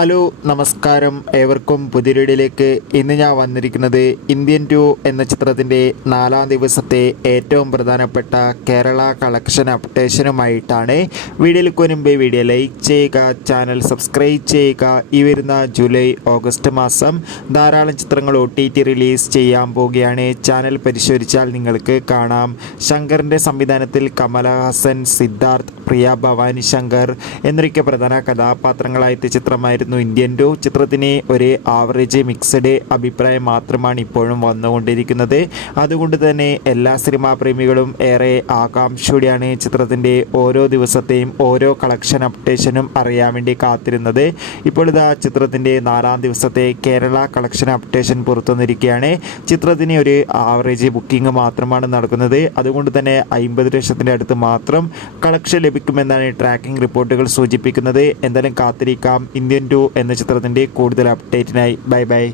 Hello നമസ്കാരം, ഏവർക്കും പുതിയൊരിടിലേക്ക്. ഇന്ന് ഞാൻ വന്നിരിക്കുന്നത് ഇന്ത്യൻ 2 എന്ന ചിത്രത്തിൻ്റെ 4-ാം ദിവസത്തെ ഏറ്റവും പ്രധാനപ്പെട്ട കേരള കളക്ഷൻ അപ്ഡേഷനുമായിട്ടാണ്. വീഡിയോയിലേക്ക് മുൻപ് വീഡിയോ ലൈക്ക് ചെയ്യുക, ചാനൽ സബ്സ്ക്രൈബ് ചെയ്യുക. ഈ വരുന്ന ജൂലൈ ഓഗസ്റ്റ് മാസം ധാരാളം ചിത്രങ്ങൾ OTT റിലീസ് ചെയ്യാൻ പോവുകയാണ്. ചാനൽ പരിശോധിച്ചാൽ നിങ്ങൾക്ക് കാണാം. ശങ്കറിൻ്റെ സംവിധാനത്തിൽ കമലഹാസൻ, സിദ്ധാർത്ഥ്, പ്രിയ ഭവാനി ശങ്കർ എന്നൊക്കെ പ്രധാന കഥാപാത്രങ്ങളായെത്തിയ ചിത്രമായിരുന്നു ഇന്ത്യൻ 2. ചിത്രത്തിന് ഒരു ആവറേജ് മിക്സഡ് അഭിപ്രായം മാത്രമാണ് ഇപ്പോഴും വന്നുകൊണ്ടിരിക്കുന്നത്. അതുകൊണ്ട് തന്നെ എല്ലാ സിനിമാ പ്രേമികളും ഏറെ ആകാംക്ഷയോടെയാണ് ചിത്രത്തിൻ്റെ ഓരോ ദിവസത്തെയും ഓരോ കളക്ഷൻ അപ്ഡേഷനും അറിയാൻ വേണ്ടി കാത്തിരുന്നത്. ഇപ്പോൾ ഇതാ ചിത്രത്തിൻ്റെ 4-ാം ദിവസത്തെ കേരള കളക്ഷൻ അപ്ഡേഷൻ പുറത്തുവന്നിരിക്കുകയാണ്. ചിത്രത്തിന് ഒരു ആവറേജ് ബുക്കിംഗ് മാത്രമാണ് നടക്കുന്നത്. അതുകൊണ്ട് തന്നെ 50 ലക്ഷത്തിൻ്റെ അടുത്ത് മാത്രം കളക്ഷൻ ലഭിക്കുമെന്നാണ് ട്രാക്കിംഗ് റിപ്പോർട്ടുകൾ സൂചിപ്പിക്കുന്നത്. എന്തായാലും കാത്തിരിക്കാം ഇന്ത്യൻ 2 എന്ന ചിത്രത്തിൻ്റെ കൂടുതൽ അപ്ഡേറ്റിനായി. ബൈ.